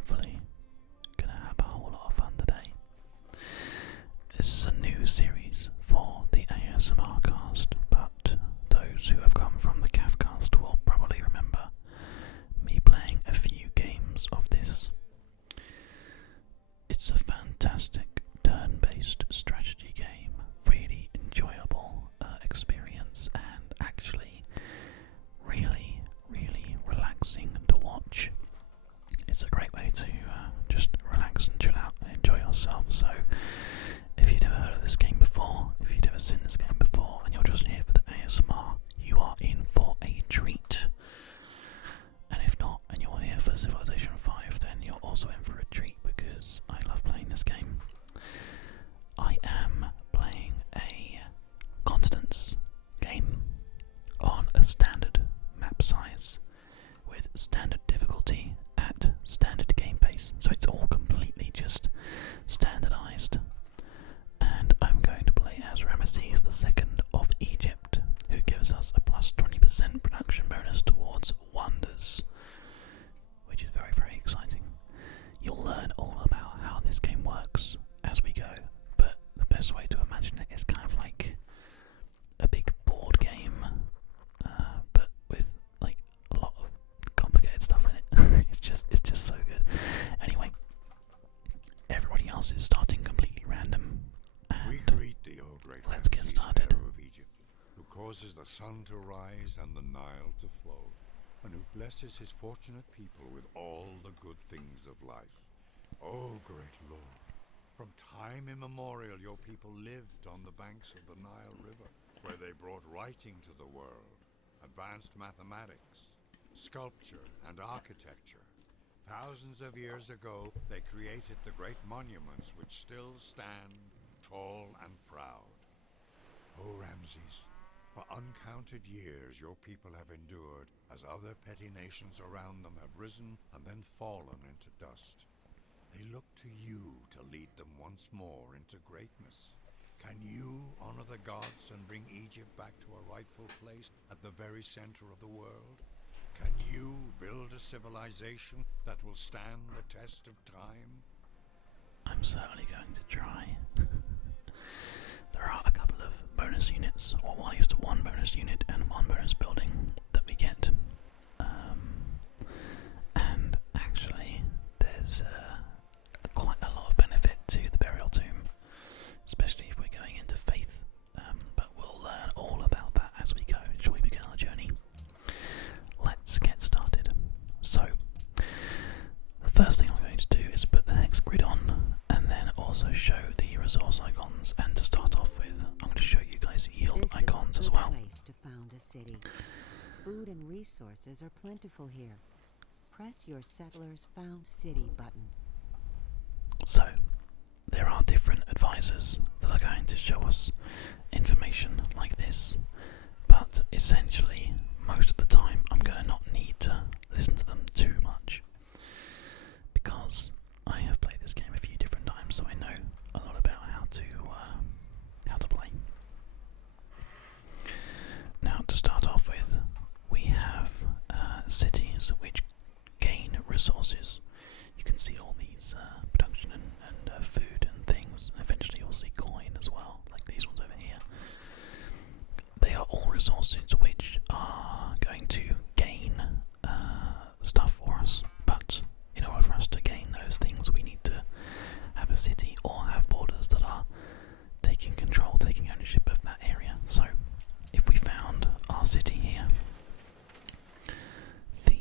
hopefully gonna have a whole lot of fun today. This is a new series for the ASMR cast, but those who have come from the CAFcast will probably remember me playing a few games of this. It's a fantastic turn-based strategy game, really enjoyable experience, and actually really, really relaxing to watch. It's a great way to just relax and chill out and enjoy yourself. So if you've never heard of this game before, if you've never seen this game before, and you're just here for the ASMR, you are in for a treat. And if not, and you're here for Civilization 5, then you're also in for a treat, because I love playing this game. I am playing a continents game on a standard map size with standard difficulty at standard game pace, so it's all completely just standardized. And I'm going to play as Ramesses II of Egypt, who gives us a plus 20% production bonus towards wonders, which is very, very exciting. You'll learn all about how this game works as we go, but the best way to imagine it is kind of like a big board game, but with like a lot of complicated stuff in it. it's just so good. Anyway, everybody else is starting completely random. We greet thee, O great let's get Ramesses, started. Pharaoh of Egypt, who causes the sun to rise and the Nile to flow, and who blesses his fortunate people with all the good things of life. O great Lord, from time immemorial your people lived on the banks of the Nile River, where they brought writing to the world, advanced mathematics, sculpture, and architecture. Thousands of years ago, they created the great monuments which still stand tall and proud. O Ramses, for uncounted years your people have endured as other petty nations around them have risen and then fallen into dust. They look to you to lead them once more into greatness. Can you honor the gods and bring Egypt back to a rightful place at the very center of the world? Can you build a civilization that will stand the test of time? I'm certainly going to try. There are a couple of bonus units, or at least one bonus unit and one bonus building that we get. And actually, there's quite a lot of benefit to the burial tomb, especially if we're going into faith. But we'll learn all about that as we go. Shall we begin our journey? Let's get started. So, the first thing I'm going to do is put the hex grid on, and then also show the resource icons. And to start off with, I'm going to show you guys yield icons as well. This is a good place to found a city. Food and resources are plentiful here. Press your Settlers Found City button. So, there are different advisors that are going to show us information like this, but essentially, most of the time, I'm going to not need to listen to them too much, because I have played this game a few different times, so I know a lot about how to play. Now, to start off with, we have cities which gain resources. You can see all these production and food and things. Eventually you'll see coin as well, like these ones over here. They are all resources which are going to gain stuff for us, but in order for us to gain those things, we need to have a city or have borders that are taking control, taking ownership of that area. So, if we found our city here, the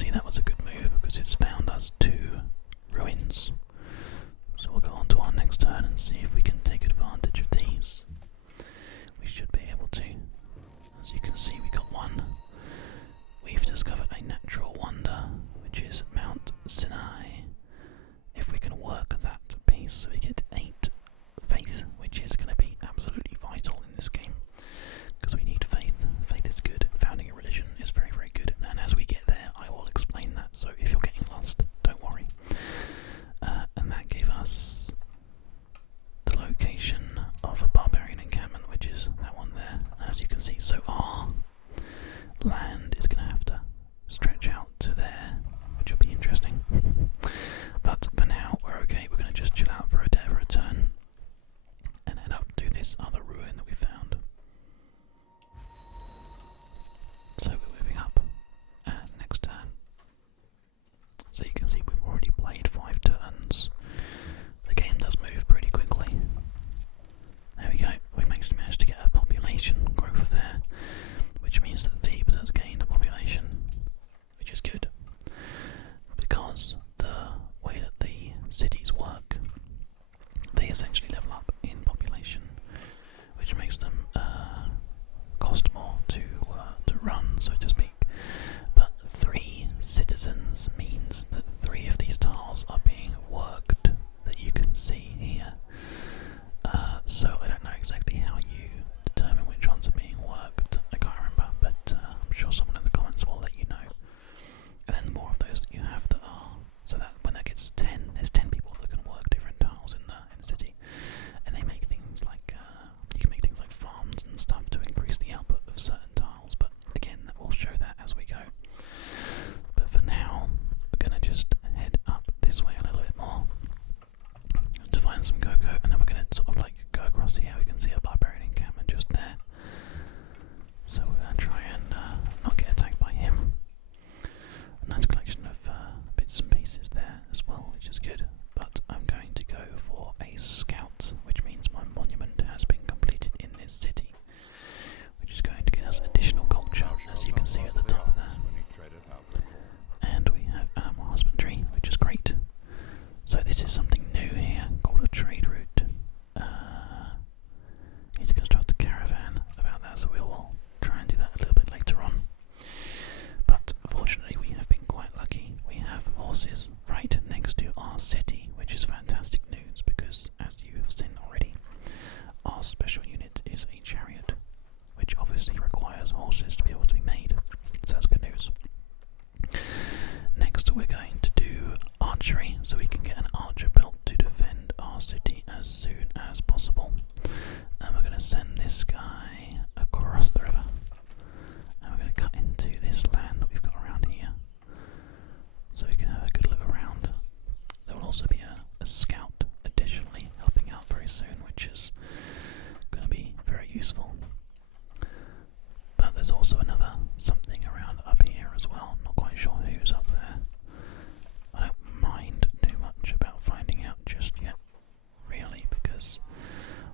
see that was a good move because it's found us 2 ruins. So we'll go on to our next turn and see if we can take advantage of these. We should be able to. As you can see, we got 1. We've discovered a natural wonder, which is Mount Sinai. If we can work that piece, we get 8 faith, which is going to be absolutely vital in this game, because we need faith. Faith is good. Founding a religion is very, very good. And as we get there, I will explain that. So if you're getting lost, don't worry. And that gave us the location of a barbarian encampment, which is that one there. And as you can see, so our land is going to have to stretch out to there, which will be interesting. But for now, we're okay. We're going to just chill out for a day, for a turn, and head up to this other ruin that we found. So we're moving up. Next turn. So you can see we've already played 5 turns. The game does move pretty quickly. There we go. We managed to get a population growth there, which means that Thebes has gained a population, which is good. Because the way that the cities work, they essentially level up in population, which makes them cost more to run, so to speak. But 3 citizens means that 3 of these tiles are being worked, that you can see here. So I don't know exactly how you determine which ones are being worked. I can't remember, but I'm sure someone in the comments will let you know. And then the more of those that you have that are, so that when that gets 10, there's 10 people that can work different tiles in the city, and they make things like you can make things like farms and stuff to increase the output of certain tiles. But again, we'll show that as we go. But for now, we're gonna just head up this way a little bit more to find some cocoa, and then we're gonna sort of like go across here. We can see a barbarian encampment just there, so we're gonna try and not get attacked by him. A nice collection of bits and pieces there as well, which is good. But I'm going to go for a scout, which means my monument has been completed in this city, which is going to get us additional culture, as you can see at the top there. And we have animal husbandry, which is great. So this is something new here, called a trade route. Need to construct a caravan about that, so we will try and do that a little bit later on. But fortunately we have been quite lucky. We have horses right next to our city, which is fantastic news, because as you have seen already, our special unit is a chariot, which obviously requires horses to be able to be made. So that's good news. Next we're going to do archery, so we can get an archer built to defend our city as soon as possible. And we're going to send this guy across the river, and we're going to cut into this land that we've got around here, so we can have a good look around. There will also be a scout additionally helping out very soon, which is going to be very useful. But there's also another something around up here as well. Not quite sure who's up there. I don't mind too much about finding out just yet, really, because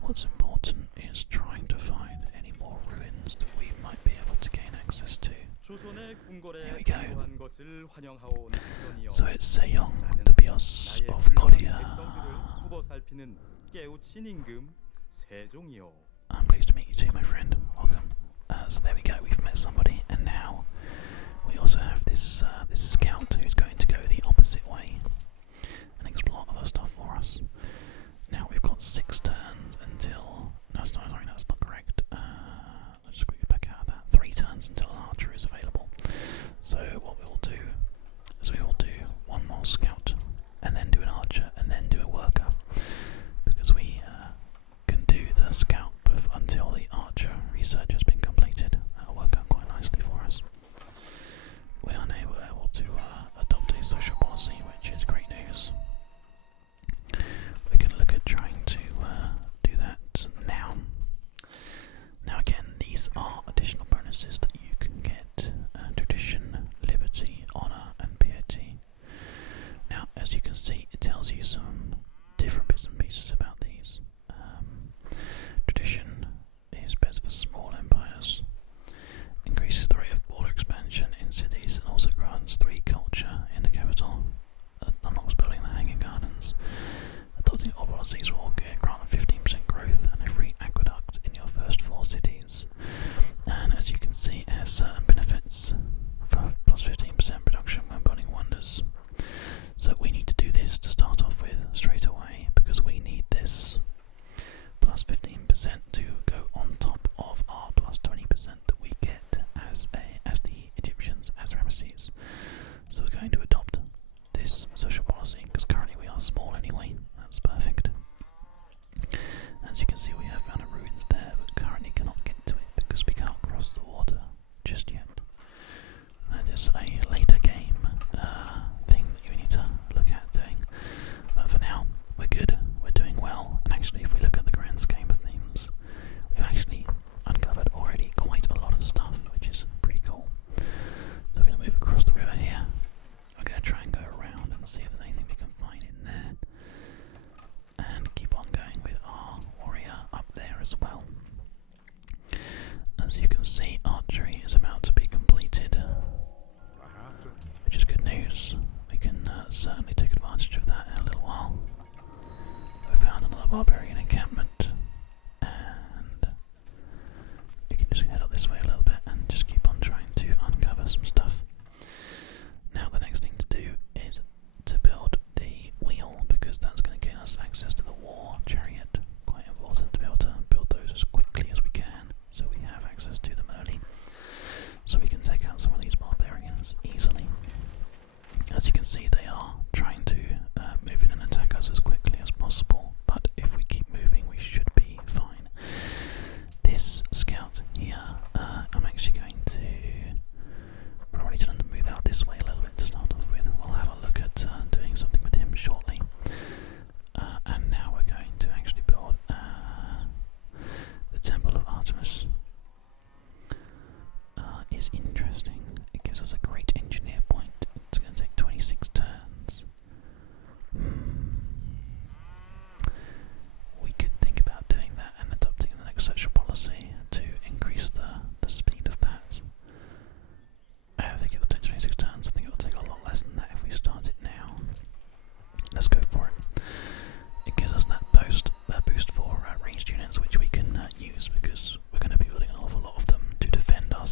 what's important is trying to find any more ruins that we might be able to gain access to. Here we go. So it's Sejong, the Bios of Korea. I'm pleased to meet you too, my friend. Welcome. So there we go, we've met somebody, and now we also have this this scout who's going to go the opposite way and explore other stuff for us. Now we've got 6 turns until... No, sorry, that's not correct. Let's just quickly back out of that. 3 turns until an archer is available. So what we will do is we will do 1 more scout, and then do an archer, and then do a worker, because we can do the scout until the archer research has been completed. That'll work out quite nicely for us. We are now able to adopt a social policy, which is great news. We can look at trying to do that now. Now again, these are additional bonuses that you can get. Tradition, liberty, honour and piety. Now as you can see, it tells you some different bits and pieces about these. Tradition is best for small empires, increases the rate of border expansion in cities, and also grants 3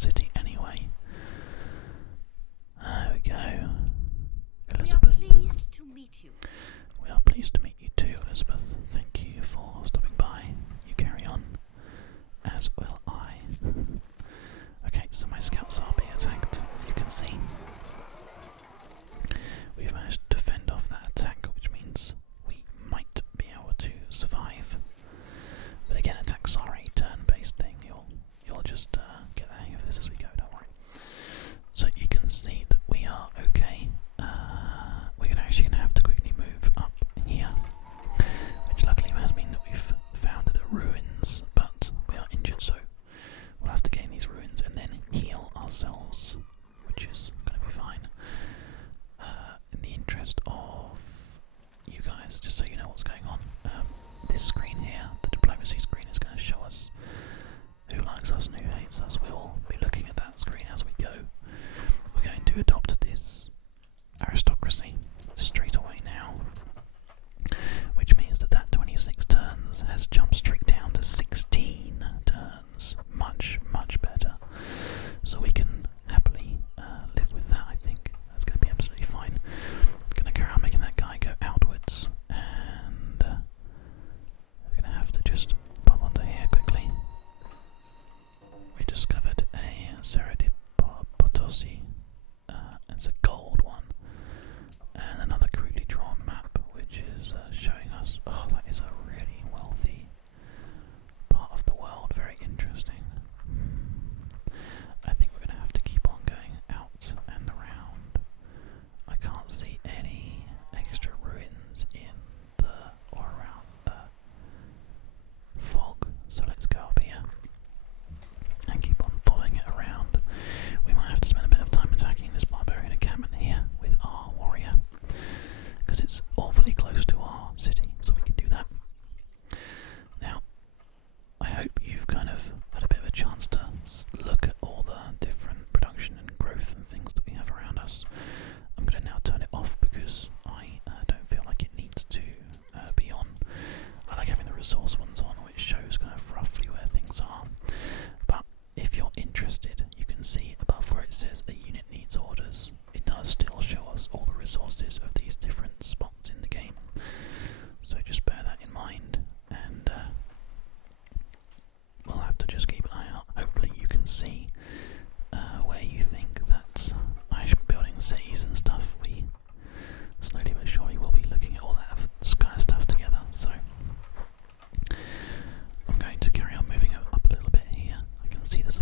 city anyway. There we go. Elizabeth. We are pleased to meet you. We are pleased to meet you too, Elizabeth. Thank you for stopping by. You carry on, as will I. Okay, so my scouts are being attacked, as you can see. We've managed to fend off that attack, which means we might be able to survive. But again, attacks are a turn-based thing. You'll just get the hang of this as we go, don't worry. So you can see that we are okay. We're actually going to have to quickly move up here, which luckily has meant that we've founded the ruins, but we are injured, so we'll have to gain these ruins and then heal ourselves, which is going to be fine. In the interest of you guys, just so you know what's going on, this screen here, the diplomacy screen, is going to show us who likes us and who hates us. We'll be looking at that screen as we go. We're going to adopt this aristocracy straight away now, which means that 26 turns has jumped straight down to 16 turns. Much, much better. So we can happily live with that, I think. That's going to be absolutely fine. I'm going to carry on making that guy go outwards, and we're going to have to just pop onto here quickly. We discovered a Cerro de Potosi. It's a gold one. And another crudely drawn map, which is showing us, oh, that is a really wealthy part of the world. Very interesting. I think we're going to have to keep on going out and around. I can't see any extra ruins in the or around the fog, so let's go up here and keep on following it around. We might have to spend a bit of time attacking this barbarian encampment here with our warrior, because it's awfully close to our city, so we can do that. Now, I hope you've kind of had a bit of a chance to look at all the different production and growth and things that we have around us. I'm going to now turn it off because I don't feel like it needs to be on. I like having the resource ones on, which shows kind of roughly where things are. But if you're interested, you can see above where it says a unit needs orders, it does still show us all the resources of these different spots in the game. So just bear that in mind, and we'll have to just keep an eye out. Hopefully you can see where you think that I should be building cities and stuff. We slowly but surely will be looking at all that kind of stuff together. So I'm going to carry on moving up a little bit here. I can see there's